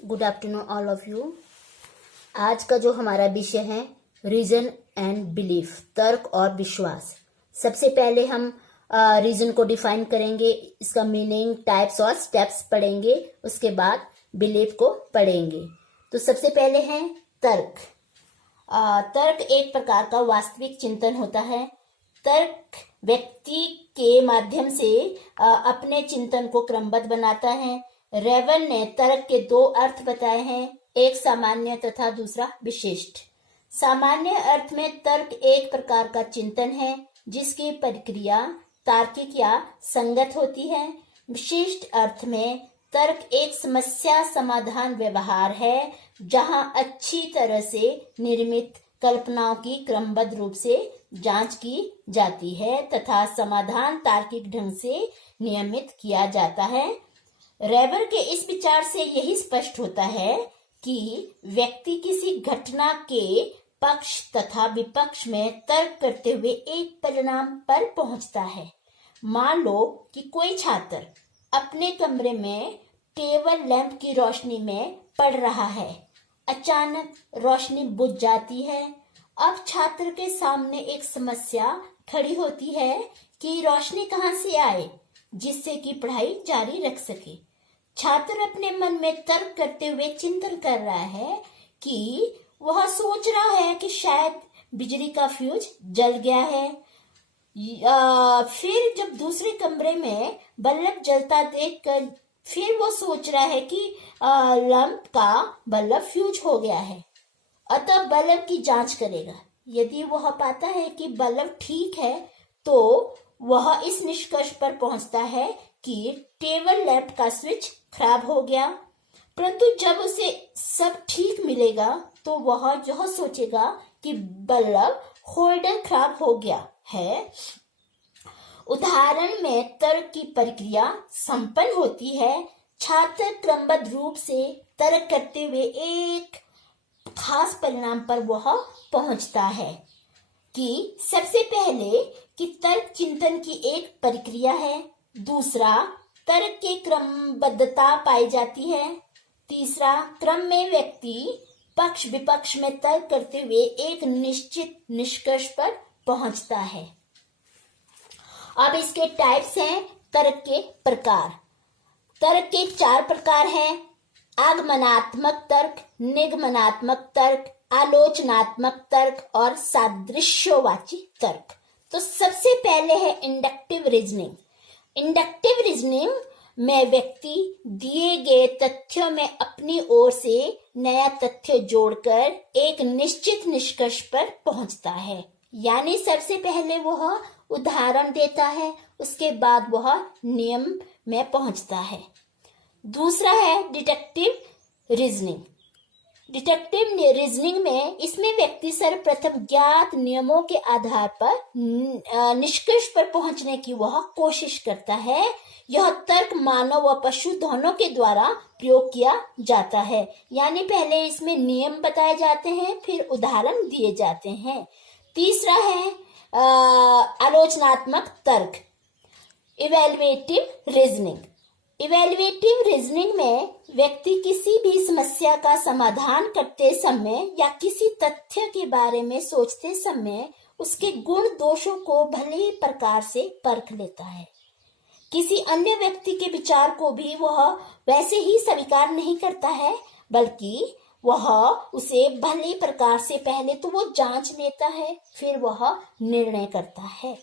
Good afternoon all of you. आज का जो हमारा विषय है रीजन एंड बिलीफ, तर्क और विश्वास। सबसे पहले हम रीजन को डिफाइन करेंगे, इसका मीनिंग, टाइप्स और स्टेप्स पढ़ेंगे। उसके बाद बिलीफ को पढ़ेंगे। तो सबसे पहले है तर्क। तर्क एक प्रकार का वास्तविक चिंतन होता है। तर्क व्यक्ति के माध्यम से अपने चिंतन को क्रमबद्ध बनाता है। रेवन ने तर्क के दो अर्थ बताए हैं, एक सामान्य तथा दूसरा विशिष्ट। सामान्य अर्थ में तर्क एक प्रकार का चिंतन है जिसकी प्रक्रिया तार्किक या संगत होती है। विशिष्ट अर्थ में तर्क एक समस्या समाधान व्यवहार है जहां अच्छी तरह से निर्मित कल्पनाओं की क्रमबद्ध रूप से जांच की जाती है तथा समाधान तार्किक ढंग से नियमित किया जाता है। रेवर के इस विचार से यही स्पष्ट होता है कि व्यक्ति किसी घटना के पक्ष तथा विपक्ष में तर्क करते हुए एक परिणाम पर पहुंचता है। मान लो कि कोई छात्र अपने कमरे में टेबल लैंप की रोशनी में पढ़ रहा है। अचानक रोशनी बुझ जाती है। अब छात्र के सामने एक समस्या खड़ी होती है कि रोशनी कहां से आए जिससे कि पढ़ाई जारी रख सके। छात्र अपने मन में तर्क करते हुए चिंतन कर रहा है कि वह सोच रहा है कि शायद बिजली का फ्यूज जल गया है। फिर जब दूसरे कमरे में बल्ब जलता देखकर फिर वो सोच रहा है कि लैंप का बल्ब फ्यूज हो गया है, अतः बल्ब की जांच करेगा। यदि वह पाता है कि बल्ब ठीक है तो वह इस निष्कर्ष पर पहुंचता है कि टेबल लैंप का स्विच खराब हो गया। परंतु जब उसे सब ठीक मिलेगा तो वह यह सोचेगा कि बल्ब होल्डर खराब हो गया है। उदाहरण में तर्क की प्रक्रिया संपन्न होती है। छात्र क्रमबद्ध रूप से तर्क करते हुए एक खास परिणाम पर वह पहुंचता है कि सबसे पहले कि तर्क चिंतन की एक प्रक्रिया है। दूसरा, तर्क की क्रमबद्धता पाई जाती है। तीसरा, क्रम में व्यक्ति पक्ष विपक्ष में तर्क करते हुए एक निश्चित निष्कर्ष पर पहुंचता है। अब इसके टाइप्स हैं तर्क के प्रकार। तर्क के 4 प्रकार हैं: आगमनात्मक तर्क, निगमनात्मक तर्क, आलोचनात्मक तर्क और सादृश्यवाची तर्क। तो सबसे पहले है इंडक्टिव रीजनिंग। इंडक्टिव रीजनिंग में व्यक्ति दिए गए तथ्यों में अपनी ओर से नया तथ्य जोड़कर एक निश्चित निष्कर्ष पर पहुंचता है। यानी सबसे पहले वह उदाहरण देता है, उसके बाद वह नियम में पहुंचता है। दूसरा है डिडक्टिव रीजनिंग। डिडक्टिव रीजनिंग में इसमें व्यक्ति सर्वप्रथम ज्ञात नियमों के आधार पर निष्कर्ष पर पहुंचने की वह कोशिश करता है। यह तर्क मानव व पशु दोनों के द्वारा प्रयोग किया जाता है। यानी पहले इसमें नियम बताए जाते हैं, फिर उदाहरण दिए जाते हैं। तीसरा है आलोचनात्मक तर्क, इवैल्यूएटिव रीजनिंग। इवैल्यूएटिव रीजनिंग में व्यक्ति किसी भी समस्या का समाधान करते समय या किसी तथ्य के बारे में सोचते समय उसके गुण दोषों को भले ही प्रकार से परख लेता है। किसी अन्य व्यक्ति के विचार को भी वह वैसे ही स्वीकार नहीं करता है, बल्कि वह उसे भले प्रकार से पहले तो वो जांच लेता है, फिर वह निर्णय करता है।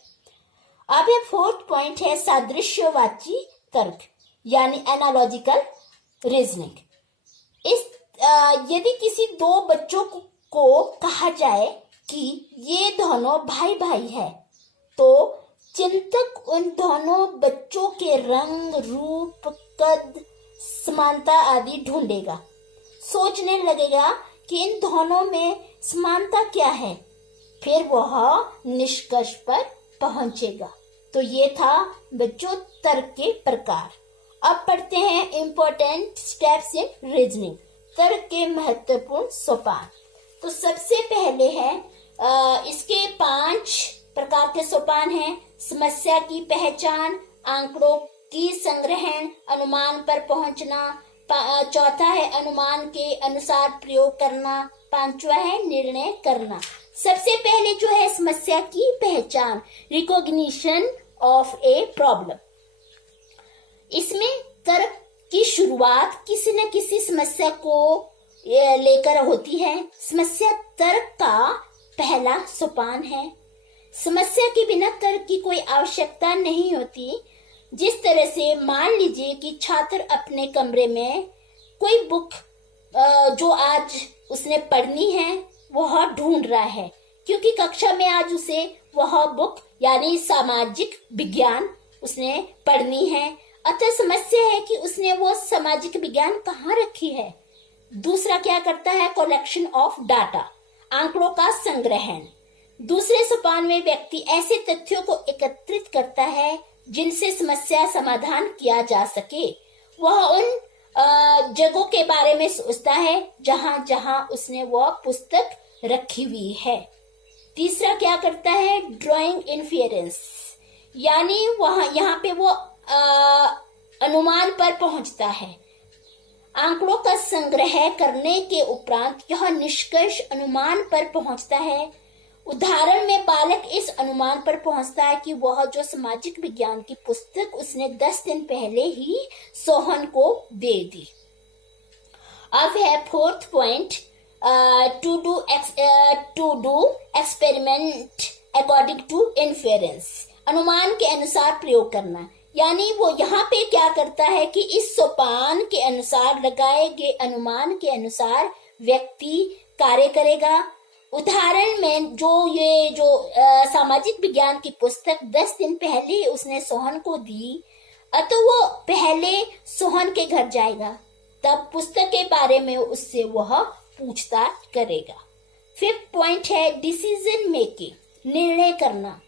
अब ये 4th पॉइंट है सादृश्यवाची तर्क यानी एनालॉजिकल रीजनिंग। यदि किसी 2 बच्चों को कहा जाए कि ये दोनों भाई भाई है, तो चिंतक उन दोनों बच्चों के रंग, रूप, कद, समानता आदि ढूंढेगा। सोचने लगेगा कि इन दोनों में समानता क्या है, फिर वह निष्कर्ष पर पहुंचेगा। तो ये था बच्चों तर्क के प्रकार। अब पढ़ते हैं इम्पोर्टेंट स्टेप्स इन रीजनिंग, तर्क के महत्वपूर्ण सोपान। तो सबसे पहले है इसके 5 प्रकार के सोपान हैं: समस्या की पहचान, आंकड़ों की संग्रहण, अनुमान पर पहुंचना, चौथा है अनुमान के अनुसार प्रयोग करना, पांचवा है निर्णय करना। सबसे पहले जो है समस्या की पहचान, रिकॉग्निशन ऑफ ए प्रॉब्लम। इसमें तर्क की शुरुआत किसी न किसी समस्या को लेकर होती है। समस्या तर्क का पहला सोपान है। समस्या के बिना तर्क की कोई आवश्यकता नहीं होती। जिस तरह से मान लीजिए कि छात्र अपने कमरे में कोई बुक जो आज उसने पढ़नी है वह ढूंढ रहा है, क्योंकि कक्षा में आज उसे वह बुक यानी सामाजिक विज्ञान उसने पढ़नी है। अतः समस्या है कि उसने वो सामाजिक विज्ञान कहाँ रखी है। दूसरा क्या करता है, कलेक्शन ऑफ डाटा, आंकड़ों का संग्रहण। दूसरे सोपान में व्यक्ति ऐसे तथ्यों को एकत्रित करता है जिनसे समस्या समाधान किया जा सके। वह उन जगहों के बारे में सोचता है जहां जहां उसने वह पुस्तक रखी हुई है। तीसरा क्या करता है, ड्राइंग इन्फेरेंस, यानी यहाँ पे वो अनुमान पर पहुंचता है। आंकड़ों का संग्रह करने के उपरांत यह निष्कर्ष अनुमान पर पहुंचता है। उदाहरण में बालक इस अनुमान पर पहुंचता है कि वह जो सामाजिक विज्ञान की पुस्तक उसने 10 दिन पहले ही सोहन को दे दी। अब है fourth point, to do experiment according to inference, अनुमान के अनुसार प्रयोग करना। यानी वो यहाँ पे क्या करता है कि इस सोपान के अनुसार लगाए गए अनुमान के अनुसार व्यक्ति कार्य करेगा। उदाहरण में जो सामाजिक विज्ञान की पुस्तक 10 दिन पहले उसने सोहन को दी, तो वो पहले सोहन के घर जाएगा, तब पुस्तक के बारे में उससे वह पूछताछ करेगा। फिफ्थ पॉइंट है डिसीजन मेकिंग, निर्णय करना।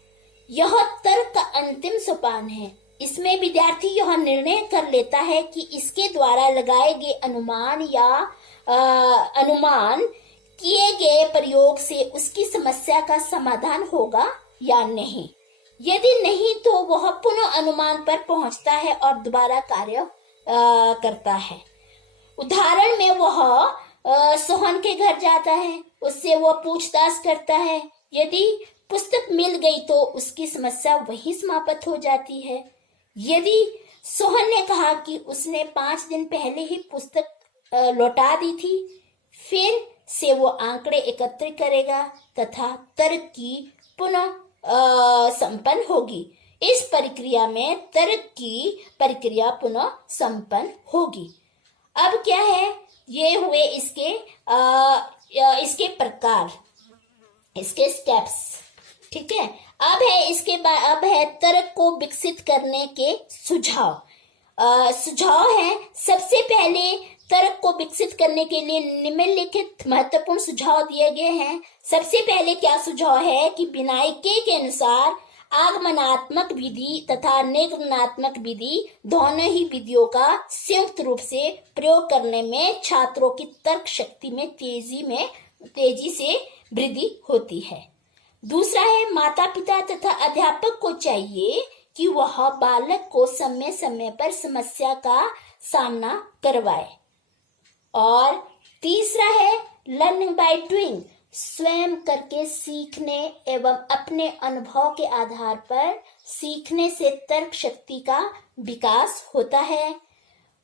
यह तर्क का अंतिम सोपान है। इसमें विद्यार्थी यह निर्णय कर लेता है कि इसके द्वारा लगाए गए अनुमान या अनुमान किए गए प्रयोग से उसकी समस्या का समाधान होगा या नहीं। यदि नहीं तो वह पुनः अनुमान पर पहुंचता है और दोबारा कार्य करता है। उदाहरण में वह सोहन के घर जाता है, उससे वह पूछताछ करता है। यदि पुस्तक मिल गई तो उसकी समस्या वहीं समाप्त हो जाती है। यदि सोहन ने कहा कि उसने 5 दिन पहले ही पुस्तक लौटा दी थी, फिर से वो आंकड़े एकत्रित करेगा तथा तर्क की पुनः संपन्न होगी। इस प्रक्रिया में तर्क की प्रक्रिया पुनः संपन्न होगी। अब क्या है, ये हुए इसके प्रकार, इसके स्टेप्स, ठीक है। अब है तर्क को विकसित करने के सुझाव। सुझाव है, सबसे पहले तर्क को विकसित करने के लिए निम्नलिखित महत्वपूर्ण सुझाव दिए गए हैं। सबसे पहले क्या सुझाव है कि विनायके के अनुसार आगमनात्मक विधि तथा निर्गमनात्मक विधि दोनों ही विधियों का संयुक्त रूप से प्रयोग करने में छात्रों की तर्क शक्ति में तेजी से वृद्धि होती है। दूसरा है, माता पिता तथा अध्यापक को चाहिए कि वह बालक को समय समय पर समस्या का सामना करवाए। और तीसरा है, लर्निंग बाय डूइंग, स्वयं करके सीखने एवं अपने अनुभव के आधार पर सीखने से तर्क शक्ति का विकास होता है।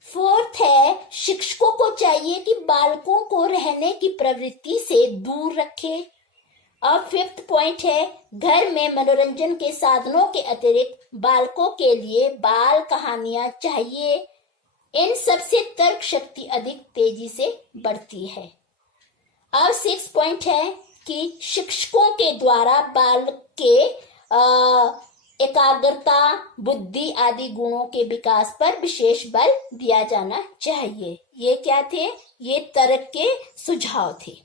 फोर्थ है, शिक्षकों को चाहिए कि बालकों को रहने की प्रवृत्ति से दूर रखे। अब फिफ्थ पॉइंट है, घर में मनोरंजन के साधनों के अतिरिक्त बालकों के लिए बाल कहानियां चाहिए। इन सबसे तर्क शक्ति अधिक तेजी से बढ़ती है। अब 6 पॉइंट है कि शिक्षकों के द्वारा बालक के एकाग्रता, बुद्धि आदि गुणों के विकास पर विशेष बल दिया जाना चाहिए। ये क्या थे, ये तर्क के सुझाव थे।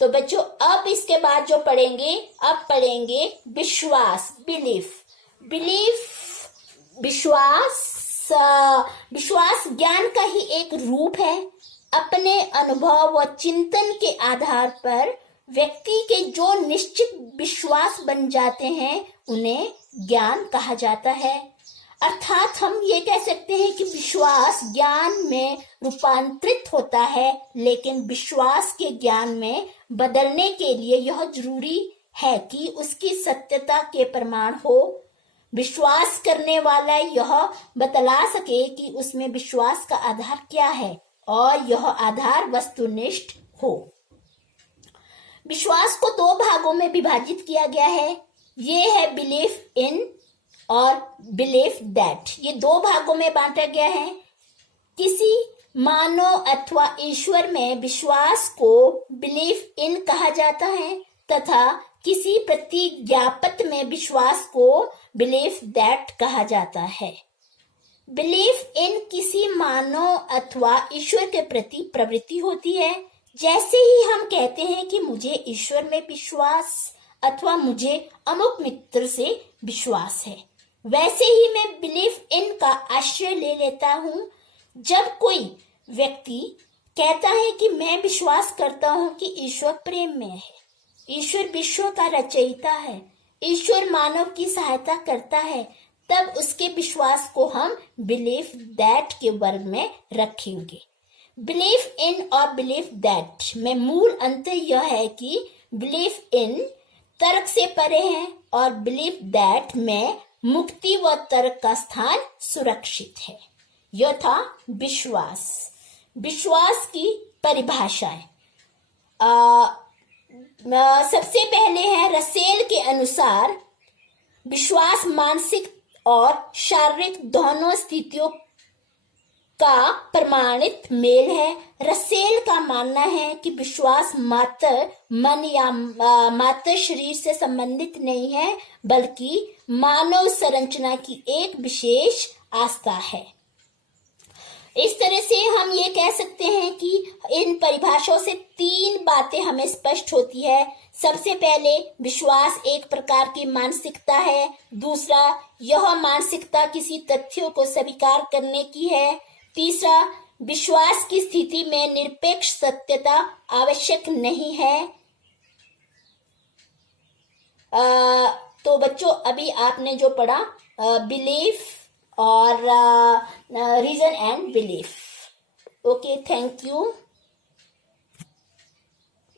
तो बच्चों अब इसके बाद जो पढ़ेंगे, अब पढ़ेंगे विश्वास, विश्वास ज्ञान का ही एक रूप है। अपने अनुभव व चिंतन के आधार पर व्यक्ति के जो निश्चित विश्वास बन जाते हैं उन्हें ज्ञान कहा जाता है। अर्थात हम ये कह सकते हैं कि विश्वास ज्ञान में रूपांतरित होता है, लेकिन विश्वास के ज्ञान में बदलने के लिए यह जरूरी है कि उसकी सत्यता के प्रमाण हो। विश्वास करने वाला यह बतला सके कि उसमें विश्वास का आधार क्या है और यह आधार वस्तुनिष्ठ हो। विश्वास को दो भागों में विभाजित किया गया है। ये है बिलीफ इन और बिलीफ दैट। ये दो भागों में बांटा गया है। किसी मानव अथवा ईश्वर में विश्वास को बिलीफ इन कहा जाता है तथा किसी प्रतिज्ञापत में विश्वास को बिलीफ दैट कहा जाता है। बिलीफ इन किसी मानव अथवा ईश्वर के प्रति प्रवृत्ति होती है। जैसे ही हम कहते हैं कि मुझे ईश्वर में विश्वास अथवा मुझे अमुक मित्र से विश्वास है, वैसे ही मैं बिलीफ इन का आश्रय ले लेता हूँ। जब कोई व्यक्ति कहता है कि मैं विश्वास करता हूँ कि ईश्वर प्रेम में है, ईश्वर विश्व का रचयिता है, ईश्वर मानव की सहायता करता है, तब उसके विश्वास को हम बिलीफ दैट के वर्ग में रखेंगे। बिलीफ इन और बिलीफ दैट में मूल अंतर यह है कि बिलीफ इन तर्क से परे है और बिलीफ दैट में मुक्ति व तर्क का स्थान सुरक्षित है। यह था विश्वास। विश्वास की परिभाषाएं। सबसे पहले है रसेल के अनुसार विश्वास मानसिक और शारीरिक दोनों स्थितियों का प्रमाणित मेल है। रसेल का मानना है कि विश्वास मात्र मन या मात्र शरीर से संबंधित नहीं है, बल्कि मानव संरचना की एक विशेष आस्था है। इस तरह से हम ये कह सकते हैं कि इन परिभाषाओं से तीन बातें हमें स्पष्ट होती है। सबसे पहले विश्वास एक प्रकार की मानसिकता है। दूसरा, यह मानसिकता किसी तथ्यों को स्वीकार करने की है। तीसरा, विश्वास की स्थिति में निरपेक्ष सत्यता आवश्यक नहीं है। तो बच्चों, अभी आपने जो पढ़ा बिलीफ और reason and belief. Okay, thank you.